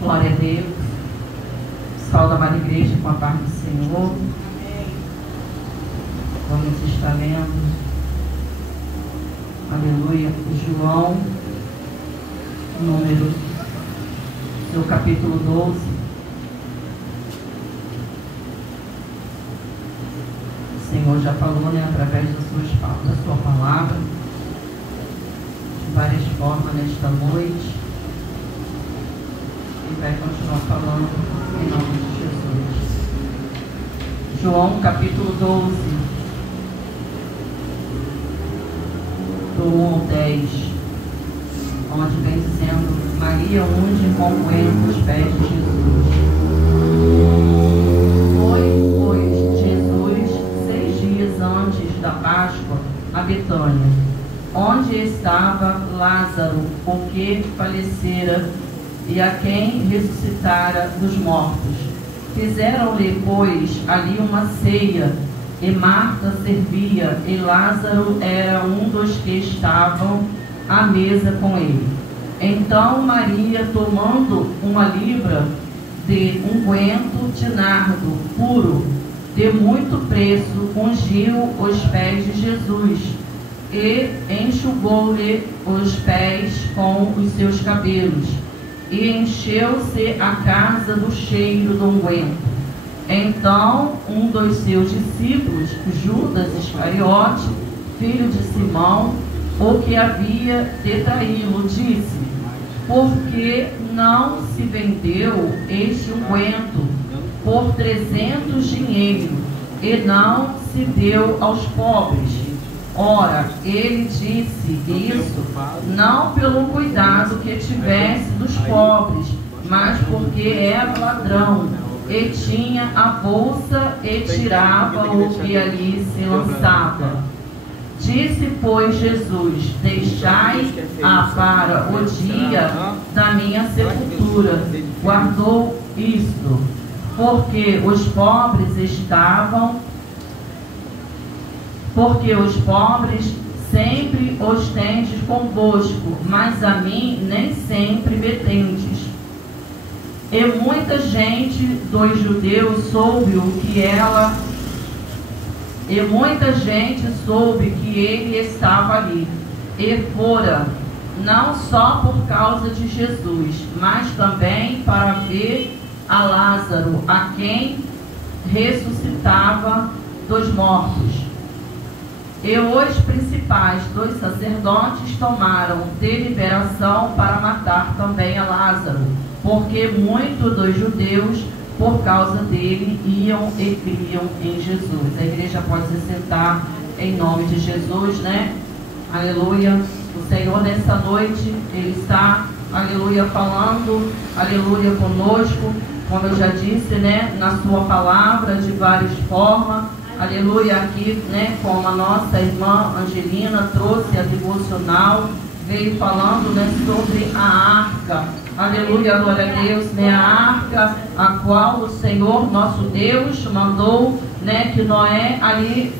Glória a Deus. Salve a amada igreja com a paz do Senhor. Vamos estar lendo, aleluia, João, número, seu capítulo 12. O Senhor já falou, né, através da sua palavra, de várias formas nesta noite. E vai continuar falando em nome de Jesus. João capítulo 12, do 1 ao 10, onde vem dizendo: Maria unge com ungüento os pés de Jesus. Foi, pois, Jesus 6 dias antes da Páscoa a Betânia, onde estava Lázaro, o que falecera e a quem ressuscitara dos mortos. Fizeram-lhe, pois, ali uma ceia, e Marta servia, e Lázaro era um dos que estavam à mesa com ele. Então Maria, tomando uma libra de ungüento de nardo puro, de muito preço, ungiu os pés de Jesus, e enxugou-lhe os pés com os seus cabelos, e encheu-se a casa do cheiro do ungüento. Então um dos seus discípulos, Judas Iscariote, filho de Simão, o que havia de traí-lo, disse: por que não se vendeu este ungüento por 300 dinheiros e não se deu aos pobres? Ora, ele disse isso não pelo cuidado que tivesse dos pobres, mas porque era ladrão, e tinha a bolsa e tirava o que ali se lançava. Disse, pois, Jesus: deixai-a para o dia da minha sepultura. Guardou isto, porque os pobres sempre os tendes convosco, mas a mim nem sempre me tendes. E muita gente dos judeus soube que ele estava ali, e fora, não só por causa de Jesus, mas também para ver a Lázaro, a quem ressuscitava dos mortos. E os principais dos sacerdotes tomaram deliberação para matar também a Lázaro, porque muitos dos judeus, por causa dele, iam e criam em Jesus. A igreja pode se sentar em nome de Jesus, né? Aleluia. O Senhor nessa noite, Ele está, aleluia, falando, aleluia, conosco, como eu já disse, né? Na sua palavra, de várias formas. Aleluia, aqui, né, como a nossa irmã Angelina trouxe a devocional, veio falando, né, sobre a arca. Aleluia, glória a Deus, né, a arca a qual o Senhor, nosso Deus, mandou, né, que Noé ali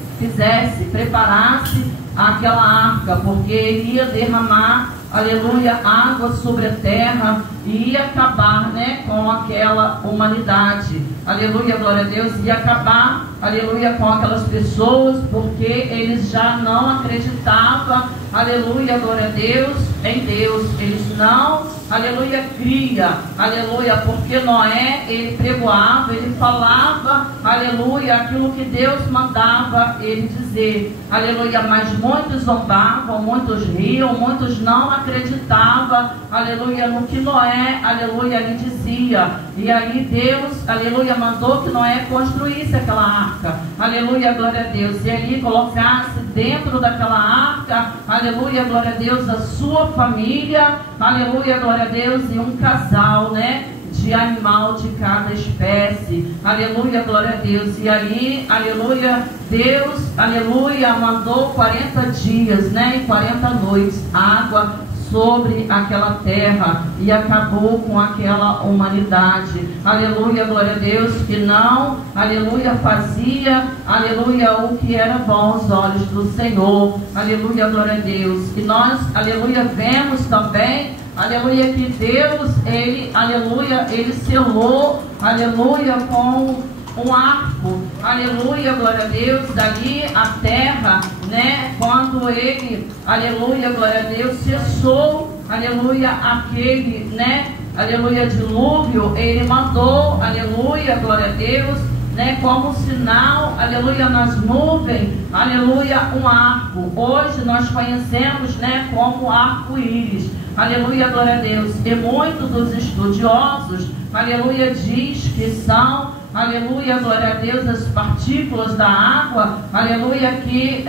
preparasse aquela arca, porque ele ia derramar, aleluia, água sobre a terra e ia acabar, né, com aquela humanidade. Aleluia, glória a Deus, ia acabar, aleluia, com aquelas pessoas, porque eles já não acreditavam, aleluia, glória a Deus, em Deus. Eles não, aleluia, cria, aleluia, porque Noé, ele pregoava, ele falava, aleluia, aquilo que Deus mandava ele dizer, aleluia, mas muitos zombavam, muitos riam, muitos não acreditavam, aleluia, no que Noé, aleluia, lhe dizia. E aí Deus, aleluia, mandou que Noé construísse aquela arca, aleluia, glória a Deus, e ele colocasse dentro daquela arca, aleluia, glória a Deus, a sua família, aleluia, glória a Deus, e um casal, né, de animal de cada espécie, aleluia, glória a Deus. E aí, aleluia, Deus, aleluia, mandou 40 dias, né, e 40 noites, água sobre aquela terra, e acabou com aquela humanidade, aleluia, glória a Deus, que não, aleluia, fazia, aleluia, o que era bom aos olhos do Senhor, aleluia, glória a Deus. E nós, aleluia, vemos também, aleluia, que Deus, ele, aleluia, ele selou, aleluia, com um arco, aleluia, glória a Deus, dali a terra, né, quando ele, aleluia, glória a Deus, cessou, aleluia, aquele, né, aleluia, dilúvio, ele mandou, aleluia, glória a Deus, né, como sinal, aleluia, nas nuvens, aleluia, um arco. Hoje nós conhecemos, né, como arco-íris, aleluia, glória a Deus. E muitos dos estudiosos, aleluia, diz que são, aleluia, glória a Deus, as partículas da água, aleluia, que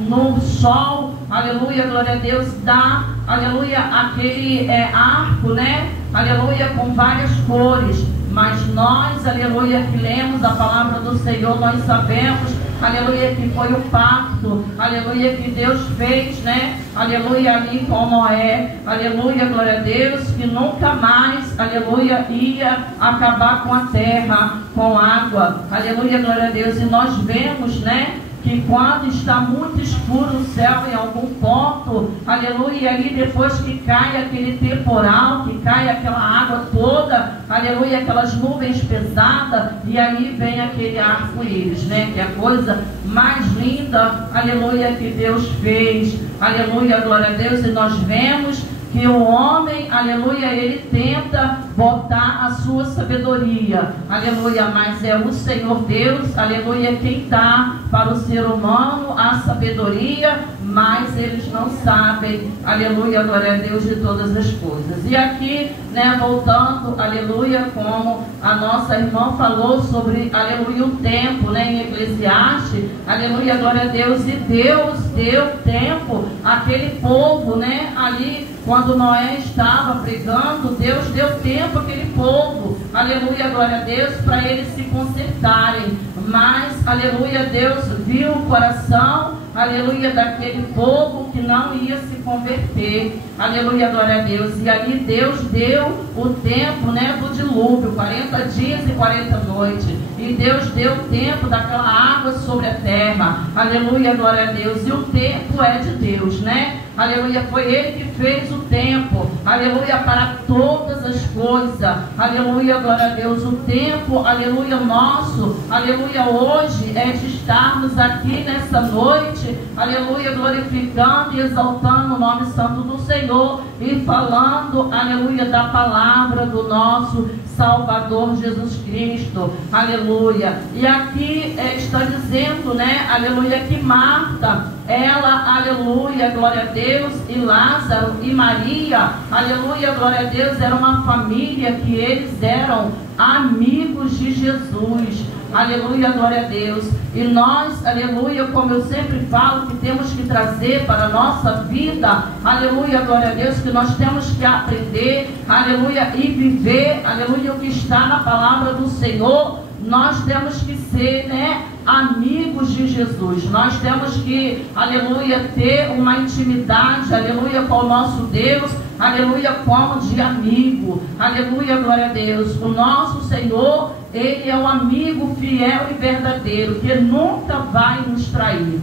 no sol, aleluia, glória a Deus, dá, aleluia, aquele arco, né, aleluia, com várias cores. Mas nós, aleluia, que lemos a palavra do Senhor, nós sabemos, aleluia, que foi o pacto, aleluia, que Deus fez, né, aleluia, ali com Noé, aleluia, glória a Deus, que nunca mais, aleluia, ia acabar com a terra, com água, aleluia, glória a Deus. E nós vemos, né, que quando está muito escuro o céu em algum ponto, aleluia, e ali depois que cai aquele temporal, que cai aquela água toda, aleluia, aquelas nuvens pesadas, e aí vem aquele arco-íris, né, que é a coisa mais linda, aleluia, que Deus fez, aleluia, glória a Deus. E nós vemos que o homem, aleluia, ele tenta botar a sua sabedoria, aleluia, mas é o Senhor Deus, aleluia, quem dá para o ser humano a sabedoria, mas eles não sabem, aleluia, glória a Deus, de todas as coisas. E aqui, né, voltando, aleluia, como a nossa irmã falou sobre, aleluia, o tempo, né, em Eclesiastes, aleluia, glória a Deus, e Deus deu tempo àquele povo, né, ali, quando Noé estava pregando, Deus deu tempo àquele povo, aleluia, glória a Deus, para eles se consertarem. Mas, aleluia, Deus viu o coração, aleluia, daquele povo que não ia se converter, aleluia, glória a Deus. E ali Deus deu o tempo, né, do dilúvio, 40 dias e 40 noites. E Deus deu o tempo daquela água sobre a terra, aleluia, glória a Deus. E o tempo é de Deus, né? Aleluia, foi Ele que fez o tempo, aleluia, para todas as coisas, aleluia, glória a Deus. O tempo, aleluia, nosso, aleluia, hoje é de estarmos aqui nessa noite, aleluia, glorificando e exaltando o nome santo do Senhor e falando, aleluia, da palavra do nosso Salvador Jesus Cristo, aleluia. E aqui está dizendo, né, aleluia, que Marta, ela, aleluia, glória a Deus, e Lázaro e Maria, aleluia, glória a Deus, era uma família que eles eram amigos de Jesus, aleluia, glória a Deus. E nós, aleluia, como eu sempre falo, que temos que trazer para a nossa vida, aleluia, glória a Deus, que nós temos que aprender, aleluia, e viver, aleluia, o que está na palavra do Senhor. Nós temos que ser, né, amigos de Jesus. Nós temos que, aleluia, ter uma intimidade, aleluia, com o nosso Deus, aleluia, como de amigo, aleluia, glória a Deus. O nosso Senhor, Ele é um amigo fiel e verdadeiro, que nunca vai nos trair,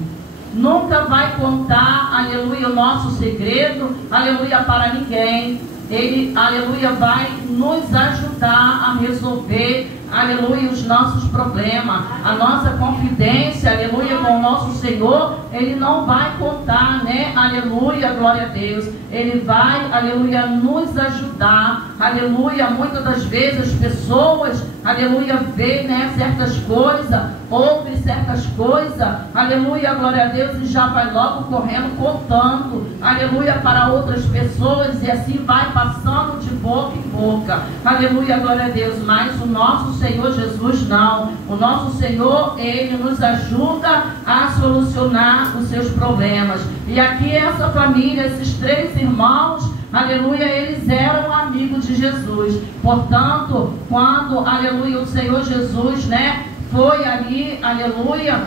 nunca vai contar, aleluia, o nosso segredo, aleluia, para ninguém. Ele, aleluia, vai nos ajudar a resolver, aleluia, os nossos problemas, a nossa confidência, aleluia, com o nosso Senhor. Ele não vai contar, né, aleluia, glória a Deus. Ele vai, aleluia, nos ajudar, aleluia. Muitas das vezes as pessoas, aleluia, veem, né, certas coisas, ouvem certas coisas, aleluia, glória a Deus, e já vai logo correndo, contando, aleluia, para outras pessoas, e assim vai passando de boca em boca, aleluia, glória a Deus. Mas o nosso Senhor Jesus não, o nosso Senhor, Ele nos ajuda a solucionar os seus problemas. E aqui essa família, esses três irmãos, aleluia, eles eram amigos de Jesus. Portanto, quando, aleluia, o Senhor Jesus, né, foi ali, aleluia,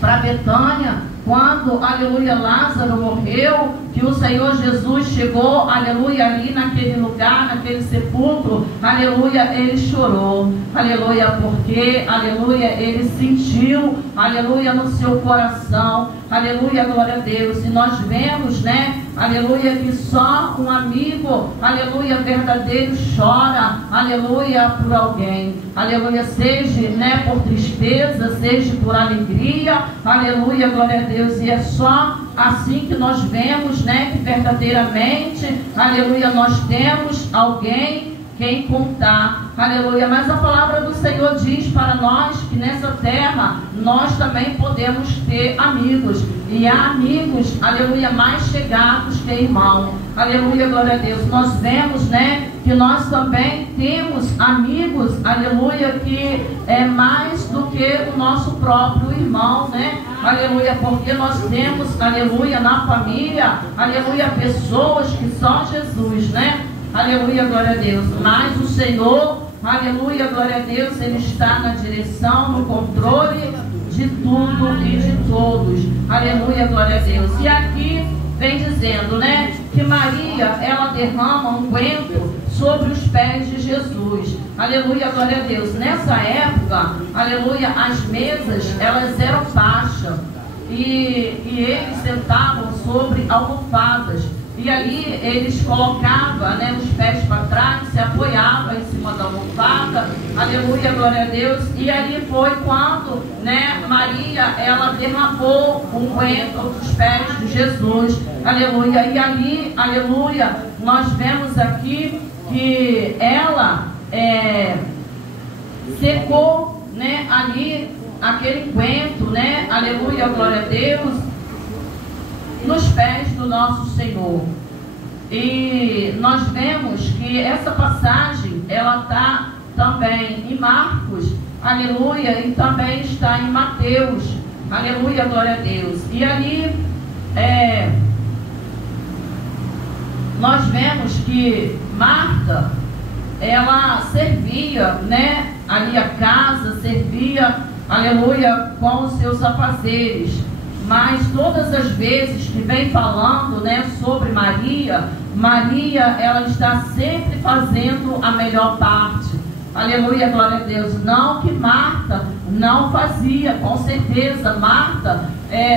para Betânia, quando, aleluia, Lázaro morreu, que o Senhor Jesus chegou, aleluia, ali naquele lugar, naquele sepulcro, aleluia, ele chorou, aleluia, porque, aleluia, ele sentiu, aleluia, no seu coração, aleluia, glória a Deus. E nós vemos, né, aleluia, que só um amigo, aleluia, verdadeiro chora, aleluia, por alguém, aleluia, seja, né, por tristeza, seja por alegria, aleluia, glória a Deus. E é só assim que nós vemos, né, que verdadeiramente, aleluia, nós temos alguém quem contar, aleluia. Mas a palavra do Senhor diz para nós que nessa terra nós também podemos ter amigos, e há amigos, aleluia, mais chegados que irmão, aleluia, glória a Deus. Nós vemos, né, que nós também temos amigos, aleluia, que é mais do que o nosso próprio irmão, né, aleluia, porque nós temos, aleluia, na família, aleluia, pessoas que só Jesus, né, aleluia, glória a Deus. Mas o Senhor, aleluia, glória a Deus, Ele está na direção, no controle de tudo e de todos, aleluia, glória a Deus. E aqui vem dizendo, né, que Maria, ela derrama um unguento sobre os pés de Jesus, aleluia, glória a Deus. Nessa época, aleluia, as mesas, elas eram baixas, e eles sentavam sobre almofadas. E ali eles colocavam, né, os pés para trás, se apoiavam em cima da almofada, aleluia, glória a Deus. E ali foi quando, né, Maria, ela derramou o unguento dos pés de Jesus, aleluia. E ali, aleluia, nós vemos aqui que ela secou, né, ali aquele unguento, né, aleluia, glória a Deus, nos pés do nosso Senhor. E nós vemos que essa passagem, ela está também em Marcos, aleluia, e também está em Mateus, aleluia, glória a Deus. E ali nós vemos que Marta, ela servia, né, ali a casa, servia, aleluia, com os seus afazeres. Mas todas as vezes que vem falando, né, sobre Maria, ela está sempre fazendo a melhor parte. Aleluia, glória a Deus. Não que Marta não fazia, com certeza. Marta,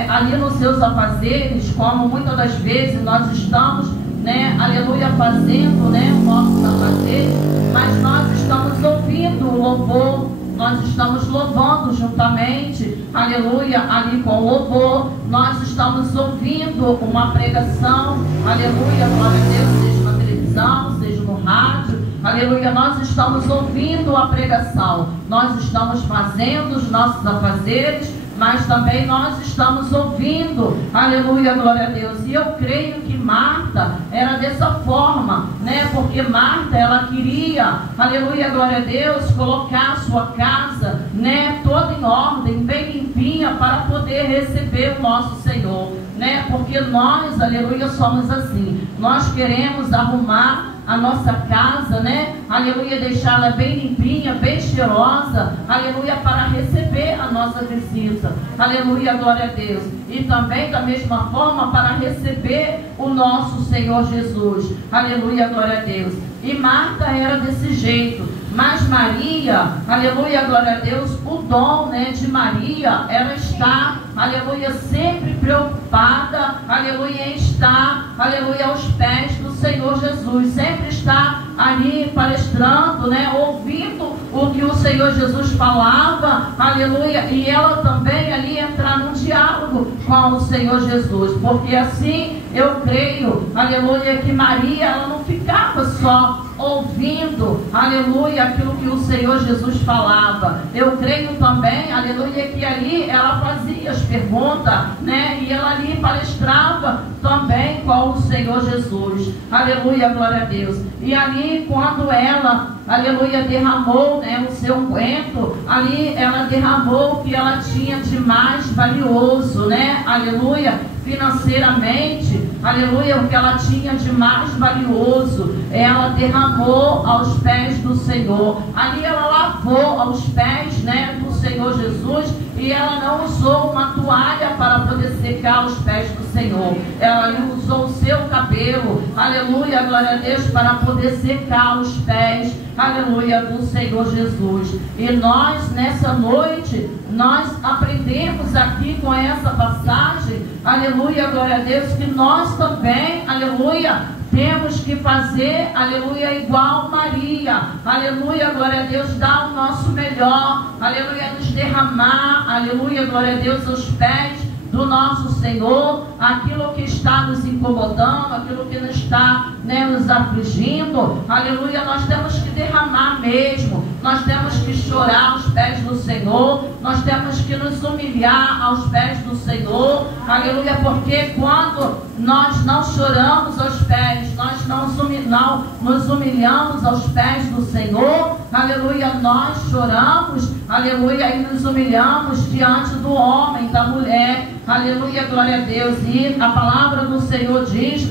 ali nos seus afazeres, como muitas das vezes nós estamos, né, aleluia, fazendo, né, o nosso afazeres, mas nós estamos ouvindo o louvor. Nós estamos louvando juntamente, aleluia, ali com o louvor. Nós estamos ouvindo uma pregação, aleluia, glória a Deus, seja na televisão, seja no rádio, aleluia. Nós estamos ouvindo a pregação, nós estamos fazendo os nossos afazeres, mas também nós estamos ouvindo, aleluia, glória a Deus. E eu creio que Marta era dessa forma, né, porque Marta, ela queria, aleluia, glória a Deus, colocar a sua casa, né, toda em ordem, bem limpinha, para poder receber o nosso Senhor, né, porque nós, aleluia, somos assim, nós queremos arrumar a nossa casa, né, aleluia, deixá-la bem limpinha, bem cheirosa, aleluia, para receber a nossa visita, aleluia, glória a Deus. E também da mesma forma para receber o nosso Senhor Jesus, aleluia, glória a Deus. E Marta era desse jeito, mas Maria, aleluia, glória a Deus, o dom, né, de Maria, ela está, aleluia, sempre preocupada, aleluia, em estar, aleluia, aos pés do Senhor Jesus, sempre está ali palestrando, né, ouvindo o que o Senhor Jesus falava, aleluia, e ela também ali entrar num diálogo com o Senhor Jesus, porque assim eu creio, aleluia, que Maria, ela não ficava só ouvindo, aleluia, aquilo que o Senhor Jesus falava. Eu creio também, aleluia, que ali ela fazia as perguntas, né, e ela ali palestrava também com o Senhor Jesus, aleluia, glória a Deus. E ali quando ela, aleluia, derramou, né, o seu unguento, ali ela derramou o que ela tinha de mais valioso, né, aleluia, financeiramente, aleluia, o que ela tinha de mais valioso, ela derramou aos pés do Senhor. Ali ela lavou aos pés, né, do Senhor Jesus, e ela não usou uma toalha para poder secar os pés do Senhor. Ela usou o seu cabelo, aleluia, glória a Deus, para poder secar os pés, aleluia, do Senhor Jesus. E nós, nessa noite, nós aprendemos aqui com essa passagem, aleluia, glória a Deus, que nós também, aleluia, temos que fazer, aleluia, igual Maria, aleluia, glória a Deus, dar o nosso melhor, aleluia, nos derramar, aleluia, glória a Deus, aos pés do nosso Senhor, aquilo que está nos incomodando, aquilo que não está, nos afligindo, aleluia, nós temos que derramar mesmo, nós temos que chorar aos pés do Senhor, nós temos que nos humilhar aos pés do Senhor, aleluia, porque quando nós não choramos aos pés, nós não nos humilhamos aos pés do Senhor, aleluia, nós choramos, aleluia, e nos humilhamos diante do homem, da mulher, aleluia, glória a Deus. E a palavra do Senhor diz,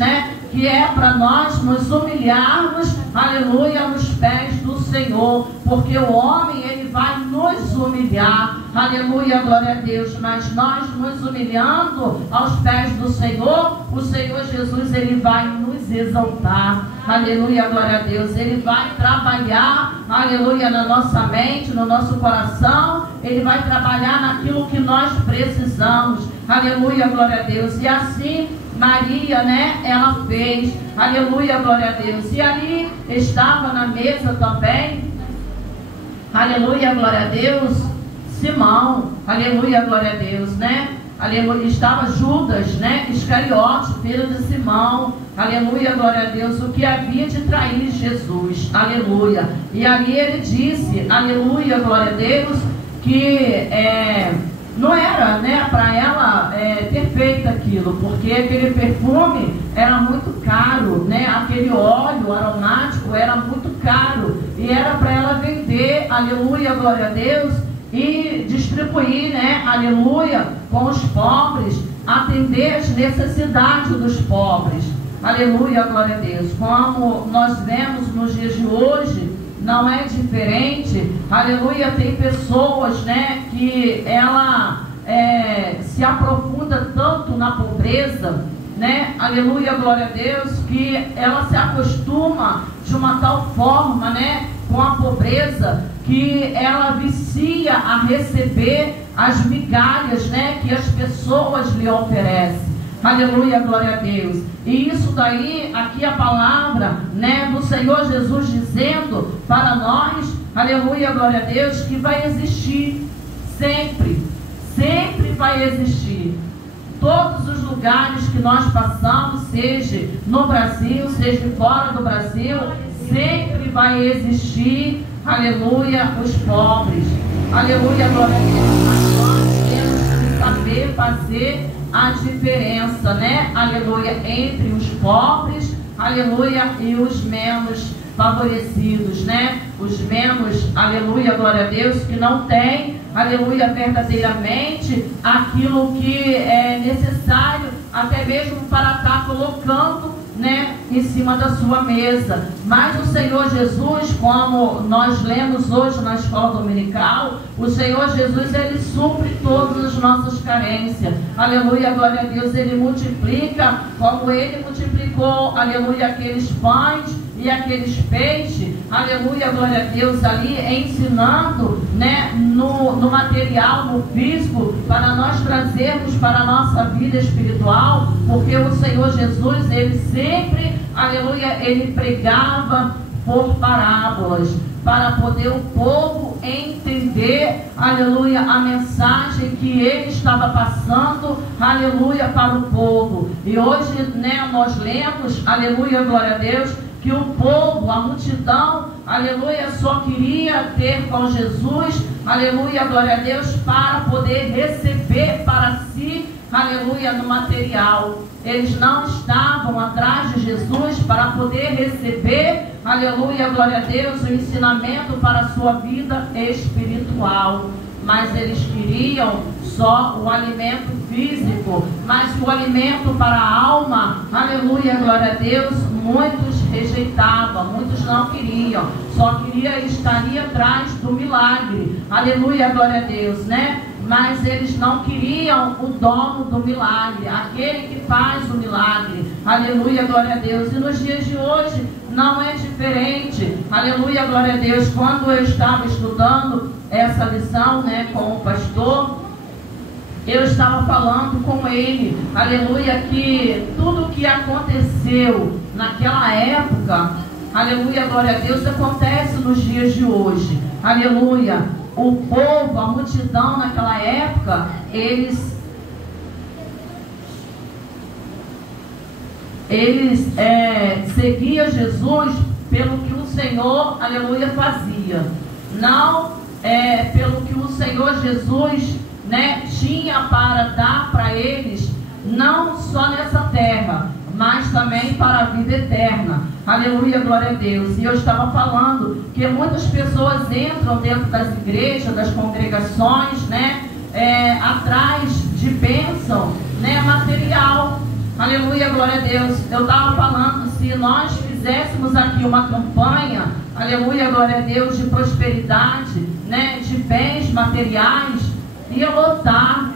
que é para nós nos humilharmos, aleluia, nos pés do Senhor, porque o homem, ele vai nos humilhar, aleluia, glória a Deus, mas nós nos humilhando aos pés do Senhor, o Senhor Jesus, ele vai nos exaltar, aleluia, glória a Deus, ele vai trabalhar, aleluia, na nossa mente, no nosso coração, ele vai trabalhar naquilo que nós precisamos, aleluia, glória a Deus. E assim Maria, ela fez, aleluia, glória a Deus. E ali estava na mesa também, aleluia, glória a Deus, Simão, aleluia, glória a Deus, aleluia, estava Judas, Iscariote, filho de Simão, aleluia, glória a Deus, o que havia de trair Jesus, aleluia. E ali ele disse, aleluia, glória a Deus, que não era, para ela ter feito aquilo, porque aquele perfume era muito caro, aquele óleo aromático era muito caro, e era para ela vender, aleluia, glória a Deus, e distribuir, aleluia, com os pobres, atender as necessidades dos pobres, aleluia, glória a Deus. Como nós vemos nos dias de hoje, não é diferente, aleluia, tem pessoas, que ela se aprofunda tanto na pobreza, aleluia, glória a Deus, que ela se acostuma de uma tal forma, com a pobreza, que ela vicia a receber as migalhas, que as pessoas lhe oferecem. Aleluia, glória a Deus. E isso daí, aqui a palavra, do Senhor Jesus dizendo para nós, aleluia, glória a Deus, que vai existir sempre, sempre vai existir. Todos os lugares que nós passamos, seja no Brasil, seja fora do Brasil, sempre vai existir, aleluia, os pobres. Aleluia, glória a Deus. Mas nós temos que saber fazer a diferença, aleluia, entre os pobres, aleluia, e os menos favorecidos, os menos, aleluia, glória a Deus, que não tem, aleluia, verdadeiramente aquilo que é necessário, até mesmo para estar colocando, em cima da sua mesa. Mas o Senhor Jesus, como nós lemos hoje na escola dominical, o Senhor Jesus, ele supre todas as nossas carências, aleluia, glória a Deus. Ele multiplica, como ele multiplicou, aleluia, aqueles pães e aqueles peixes, aleluia, glória a Deus, ali ensinando, no material, no físico, para nós trazermos para a nossa vida espiritual, porque o Senhor Jesus, ele sempre, aleluia, ele pregava por parábolas, para poder o povo entender, aleluia, a mensagem que ele estava passando, aleluia, para o povo. E hoje, nós lemos, aleluia, glória a Deus, que o povo, a multidão, aleluia, só queria ter com Jesus, aleluia, glória a Deus, para poder receber para si, aleluia, no material. Eles não estavam atrás de Jesus para poder receber, aleluia, glória a Deus, o ensinamento para a sua vida espiritual. Mas eles queriam só o alimento físico, mas o alimento para a alma, aleluia, glória a Deus, muitos rejeitavam, muitos não queriam, só queria estar ali atrás do milagre, aleluia, glória a Deus, mas eles não queriam o dono do milagre, aquele que faz o milagre. Aleluia, glória a Deus. E nos dias de hoje não é diferente. Aleluia, glória a Deus. Quando eu estava estudando essa lição, né, com o pastor, eu estava falando com ele, aleluia, que tudo que aconteceu naquela época, aleluia, glória a Deus, acontece nos dias de hoje. Aleluia. O povo, a multidão naquela época, eles seguiam Jesus pelo que o Senhor, aleluia, fazia. Não pelo que o Senhor Jesus, né, tinha para dar para eles, não só nessa terra, mas também para a vida eterna. Aleluia, glória a Deus. E eu estava falando que muitas pessoas entram dentro das igrejas, das congregações, né, atrás de bênção, né, material. Aleluia, glória a Deus. Eu estava falando, se nós fizéssemos aqui uma campanha, aleluia, glória a Deus, de prosperidade, né, de bens materiais, ia lotar,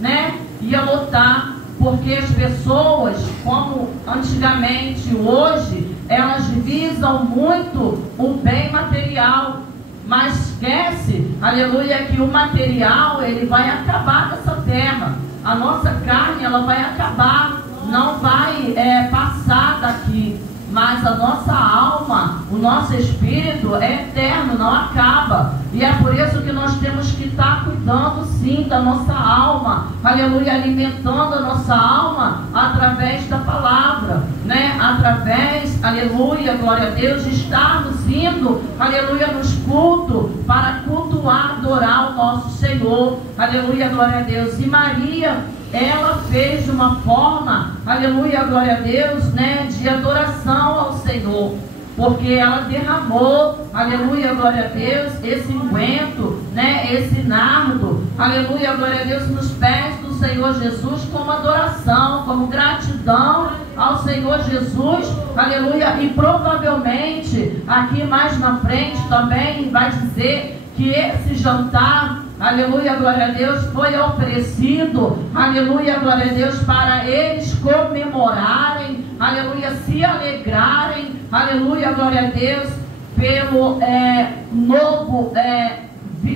né, ia lotar. Porque as pessoas, como antigamente, hoje, elas visam muito o bem material, mas esquece, aleluia, que o material, ele vai acabar nessa terra. A nossa carne, ela vai acabar, não vai passar daqui, mas a nossa alma, o nosso espírito é eterno, não acaba. E é por isso que nós temos que estar cuidando sim da nossa alma, aleluia, alimentando a nossa alma através da palavra, né? Através, aleluia, glória a Deus, de estarmos indo, aleluia, nos cultos, para cultuar, adorar o nosso Senhor, aleluia, glória a Deus. E Maria, ela fez de uma forma, aleluia, glória a Deus, né, de adoração ao Senhor, porque ela derramou, aleluia, glória a Deus, esse unguento, né, esse nardo, aleluia, glória a Deus, nos pés do Senhor Jesus, como adoração, como gratidão ao Senhor Jesus, aleluia. E provavelmente, aqui mais na frente também vai dizer que esse jantar, aleluia, glória a Deus, foi oferecido, aleluia, glória a Deus, para eles comemorarem, aleluia, se alegrarem, aleluia, glória a Deus, pelo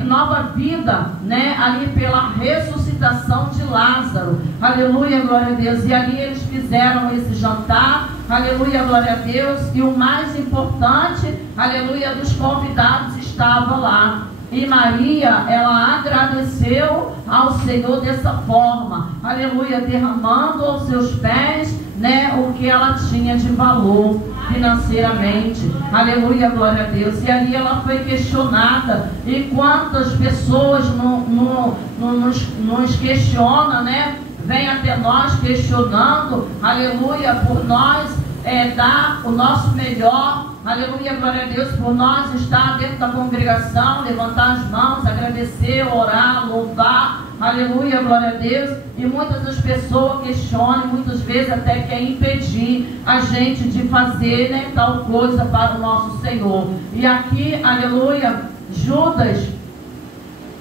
nova vida, né, ali pela ressuscitação de Lázaro, aleluia, glória a Deus. E ali eles fizeram esse jantar, aleluia, glória a Deus, e o mais importante, aleluia, dos convidados estava lá. E Maria, ela agradeceu ao Senhor dessa forma, aleluia, derramando aos seus pés, né, o que ela tinha de valor financeiramente, aleluia, glória a Deus. E ali ela foi questionada, e quantas pessoas nos questionam, né, vem até nós questionando, aleluia, por nós dar o nosso melhor, aleluia, glória a Deus, por nós estar dentro da congregação, levantar as mãos, agradecer, orar, louvar, aleluia, glória a Deus. E muitas das pessoas questionam, muitas vezes até querem impedir a gente de fazer, né, tal coisa para o nosso Senhor. E aqui, aleluia, Judas,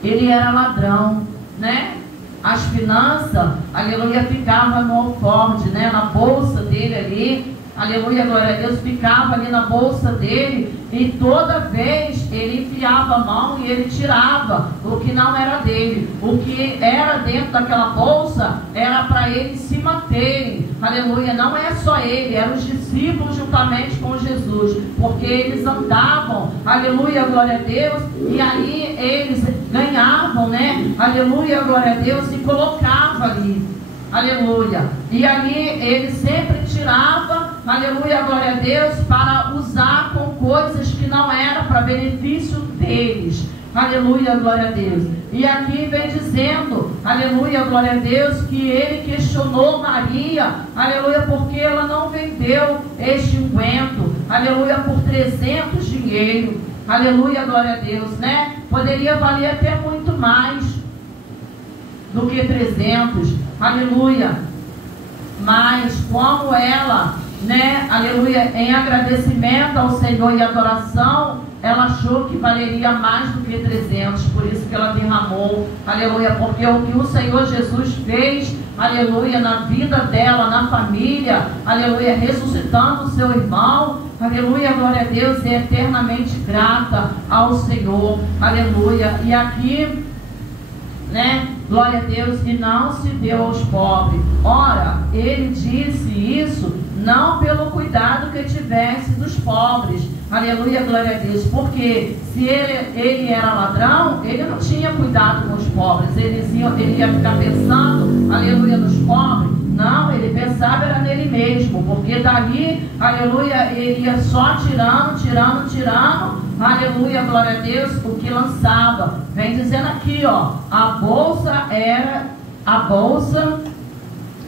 ele era ladrão, né? As finanças, aleluia, ficavam no alforje, né, na bolsa dele ali, aleluia, glória a Deus, ficava ali na bolsa dele, e toda vez ele enfiava a mão e ele tirava o que não era dele. O que era dentro daquela bolsa era para eles se manterem, aleluia. Não é só ele, eram os discípulos juntamente com Jesus, porque eles andavam, aleluia, glória a Deus, e aí eles ganhavam, né, aleluia, glória a Deus, e colocavam ali, aleluia. E ali ele sempre tirava, aleluia, glória a Deus, para usar com coisas que não era para benefício deles, aleluia, glória a Deus. E aqui vem dizendo, aleluia, glória a Deus, que ele questionou Maria, aleluia, porque ela não vendeu este unguento, aleluia, por 300 dinheiro, aleluia, glória a Deus, né? Poderia valer até muito mais do que 300, aleluia. Mas como ela, né, aleluia, em agradecimento ao Senhor e adoração, ela achou que valeria mais do que 300, por isso que ela derramou, aleluia, porque o que o Senhor Jesus fez, aleluia, na vida dela, na família, aleluia, ressuscitando o seu irmão, aleluia, glória a Deus, é eternamente grata ao Senhor, aleluia. E aqui, né, glória a Deus, e não se deu aos pobres. Ora, ele disse isso não pelo cuidado que tivesse dos pobres, aleluia, glória a Deus, porque se ele era ladrão, ele não tinha cuidado com os pobres, ele ia ficar pensando, aleluia, nos pobres. Não, ele pensava era nele mesmo, porque dali, aleluia, ele ia só tirando, aleluia, glória a Deus, o que lançava. Vem dizendo aqui, ó, a bolsa,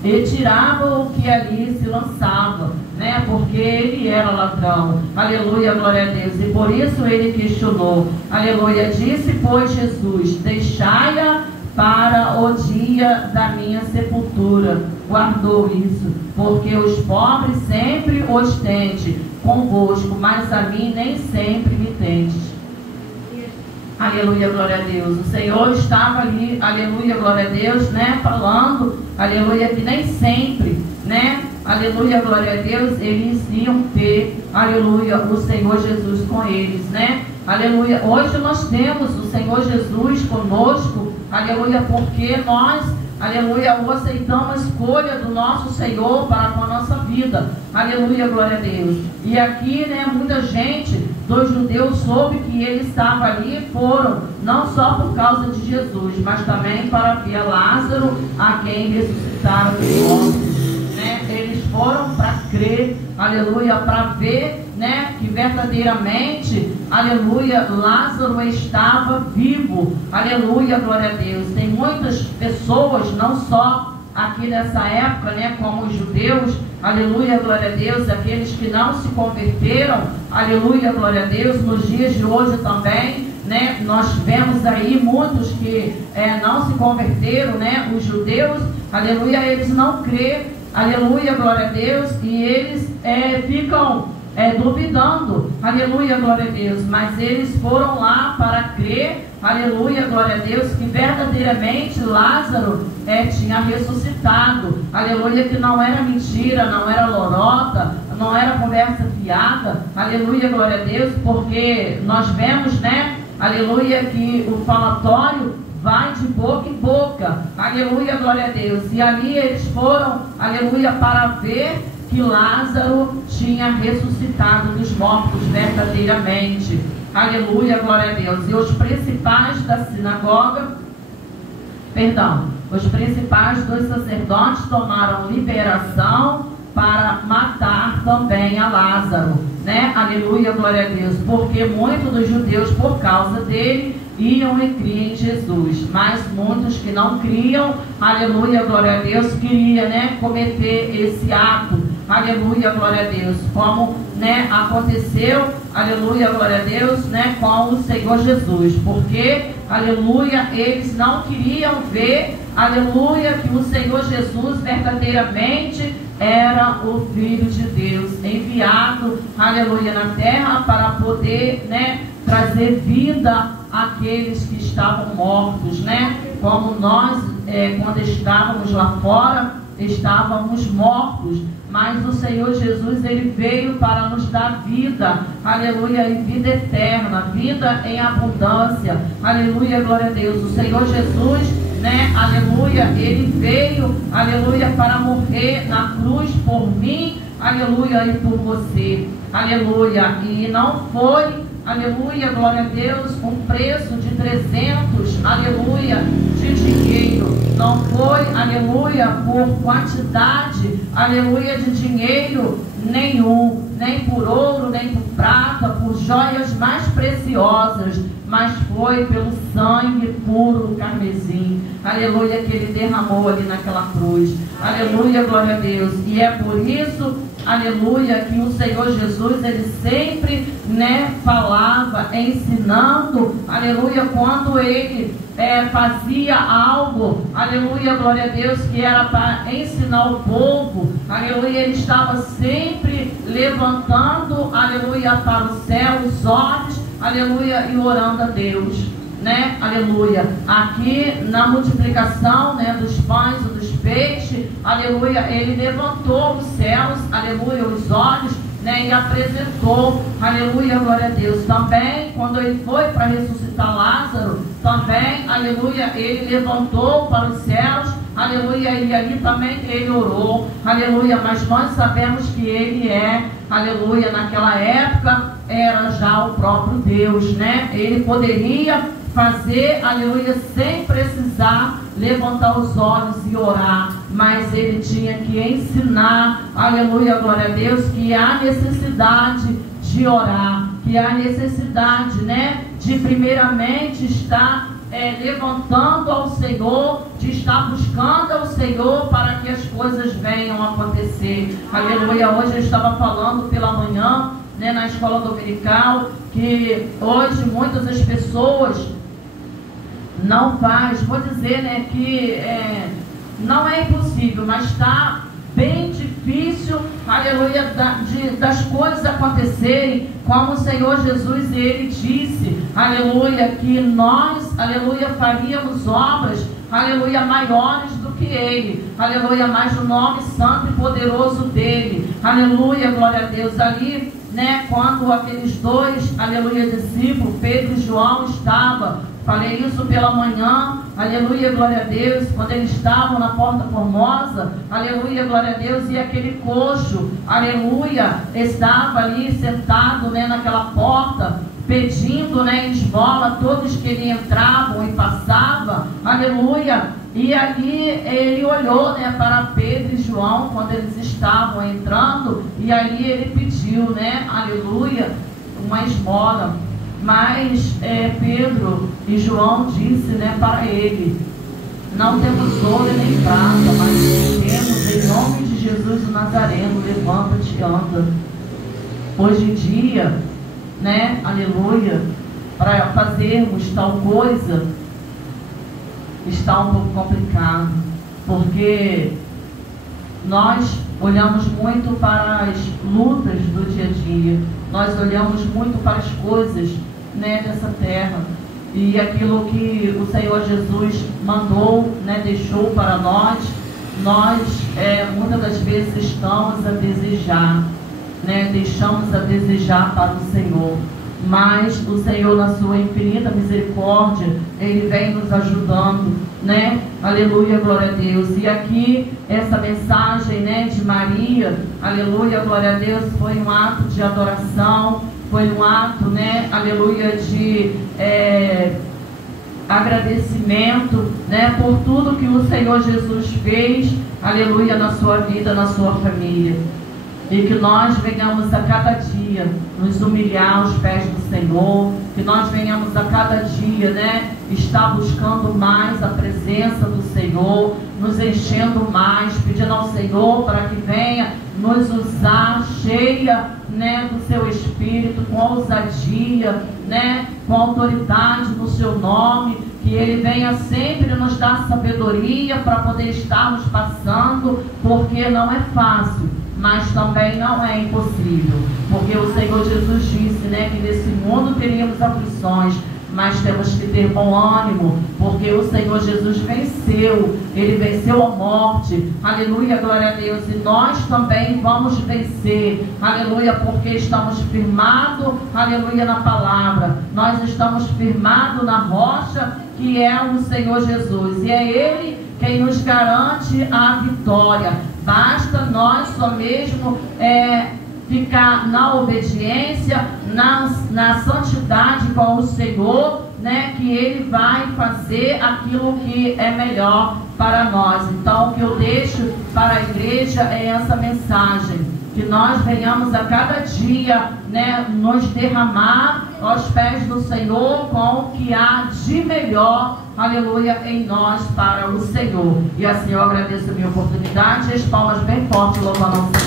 e tirava o que ali se lançava, né? Porque ele era ladrão, aleluia, glória a Deus, e por isso ele questionou, aleluia. Disse, pois, Jesus: deixai-a para o dia da minha sepultura. Guardou isso, porque os pobres sempre os tende convosco, mas a mim nem sempre me tendes. Aleluia, glória a Deus. O Senhor estava ali, aleluia, glória a Deus, né, falando, aleluia, que nem sempre, né, aleluia, glória a Deus, eles iam ter, aleluia, o Senhor Jesus com eles, né, aleluia. Hoje nós temos o Senhor Jesus conosco, aleluia, porque nós, aleluia, o aceitamos, a escolha do nosso Senhor para com a nossa vida, aleluia, glória a Deus. E aqui, né, muita gente dos judeus soube que ele estava ali, foram não só por causa de Jesus, mas também para ver Lázaro, a quem ressuscitaram dos mortos, né? Eles foram para crer, aleluia, para ver, né, que verdadeiramente, aleluia, Lázaro estava vivo, aleluia, glória a Deus. Tem muitas pessoas, não só aqui nessa época, né, como os judeus, aleluia, glória a Deus, aqueles que não se converteram, aleluia, glória a Deus, nos dias de hoje também, né, nós vemos aí muitos que não se converteram, né, os judeus, aleluia, eles não crêem, aleluia, glória a Deus, e eles ficam duvidando, aleluia, glória a Deus, mas eles foram lá para crer, aleluia, glória a Deus, que verdadeiramente Lázaro tinha ressuscitado, aleluia, que não era mentira, não era lorota, não era conversa fiada, aleluia, glória a Deus, porque nós vemos, né, aleluia, que o falatório vai de boca em boca, aleluia, glória a Deus, e ali eles foram, aleluia, para ver que Lázaro tinha ressuscitado dos mortos verdadeiramente, aleluia, glória a Deus. E os principais da sinagoga, os principais dos sacerdotes tomaram liberação para matar também a Lázaro, né, aleluia, glória a Deus, porque muitos dos judeus, por causa dele, iam e criam em Jesus, mas muitos que não criam, aleluia, glória a Deus, queriam, né, cometer esse ato, aleluia, glória a Deus, como, né, aconteceu, aleluia, glória a Deus, né, com o Senhor Jesus, porque, aleluia, eles não queriam ver, aleluia, que o Senhor Jesus verdadeiramente era o Filho de Deus, enviado, aleluia, na terra para poder, né, trazer vida àqueles que estavam mortos, né, como nós, quando estávamos lá fora, estávamos mortos, mas o Senhor Jesus, ele veio para nos dar vida, aleluia, e vida eterna, vida em abundância, aleluia, glória a Deus. O Senhor Jesus, né, aleluia, ele veio, aleluia, para morrer na cruz por mim, aleluia, e por você, aleluia, e não foi, aleluia, glória a Deus, um preço de 300, aleluia, de dinheiro, não foi, aleluia, por quantidade, aleluia, de dinheiro nenhum, nem por ouro, nem por prata, por joias mais preciosas, mas foi pelo sangue puro carmesim, aleluia, que ele derramou ali naquela cruz, aleluia, glória a Deus. E é por isso, aleluia, que o Senhor Jesus, ele sempre, né, falava, ensinando, aleluia, quando ele fazia algo, aleluia, glória a Deus, que era para ensinar o povo, aleluia, ele estava sempre levantando, aleluia, para o céu os olhos, aleluia, e orando a Deus, né, aleluia, aqui na multiplicação, né, dos pães e dos peixes, aleluia, ele levantou os céus, aleluia, os olhos, né, e apresentou, aleluia, glória a Deus. Também, quando ele foi para ressuscitar Lázaro, também, aleluia, ele levantou para os céus, aleluia, e ali também ele orou, aleluia, mas nós sabemos que ele aleluia, naquela época era já o próprio Deus, né, ele poderia fazer, aleluia, sem precisar levantar os olhos e orar, mas ele tinha que ensinar, aleluia, glória a Deus, que há necessidade de orar, que há necessidade, né, de primeiramente estar levantando ao Senhor, de estar buscando ao Senhor para que as coisas venham a acontecer, aleluia. Hoje eu estava falando pela manhã, né, na escola dominical, que hoje muitas das pessoas não faz, vou dizer, né, que não é impossível, mas está bem difícil, aleluia, das coisas acontecerem, como o Senhor Jesus, ele disse, aleluia, que nós, aleluia, faríamos obras, aleluia, maiores do que ele, aleluia, mais o nome santo e poderoso dele, aleluia, glória a Deus. Ali, né, quando aqueles dois, aleluia, discípulos, Pedro e João, falei isso pela manhã, aleluia, glória a Deus, quando eles estavam na Porta Formosa, aleluia, glória a Deus, e aquele coxo, aleluia, estava ali sentado, né, naquela porta, pedindo, né, esmola, todos que ele entravam e passava, aleluia, e ali ele olhou, né, para Pedro e João, quando eles estavam entrando, e ali ele pediu, né, aleluia, uma esmola. Mas Pedro e João disse, né, para ele: não temos ouro nem prata, mas temos em nome de Jesus o Nazareno, levanta-te e anda. Hoje em dia, né, aleluia, para fazermos tal coisa está um pouco complicado, porque nós olhamos muito para as lutas do dia a dia, nós olhamos muito para as coisas, né, dessa terra, e aquilo que o Senhor Jesus mandou, né, deixou para nós muitas das vezes estamos a desejar, né, deixamos a desejar para o Senhor, mas o Senhor, na sua infinita misericórdia, ele vem nos ajudando, né, aleluia, glória a Deus. E aqui essa mensagem, né, de Maria, aleluia, glória a Deus, foi um ato de adoração, foi um ato, né, aleluia, de agradecimento, né, por tudo que o Senhor Jesus fez, aleluia, na sua vida, na sua família. E que nós venhamos a cada dia nos humilhar aos pés do Senhor, que nós venhamos a cada dia, né, estar buscando mais a presença do Senhor, nos enchendo mais, pedindo ao Senhor para que venha nos usar cheia, né, do seu Espírito, com ousadia, né, com autoridade no seu nome, que Ele venha sempre nos dar sabedoria para poder estarmos passando, porque não é fácil, mas também não é impossível, porque o Senhor Jesus disse, né, que nesse mundo teríamos aflições, mas temos que ter bom ânimo, porque o Senhor Jesus venceu, Ele venceu a morte, aleluia, glória a Deus, e nós também vamos vencer, aleluia, porque estamos firmados, aleluia, na palavra, nós estamos firmados na rocha, que é o Senhor Jesus, e é Ele quem nos garante a vitória. Basta nós só mesmo ficar na obediência, na santidade com o Senhor, né, que Ele vai fazer aquilo que é melhor para nós. Então, o que eu deixo para a igreja é essa mensagem, que nós venhamos a cada dia, né, nos derramar aos pés do Senhor com o que há de melhor, aleluia, em nós para o Senhor. E assim eu agradeço a minha oportunidade e as palmas bem fortes louvando ao Senhor.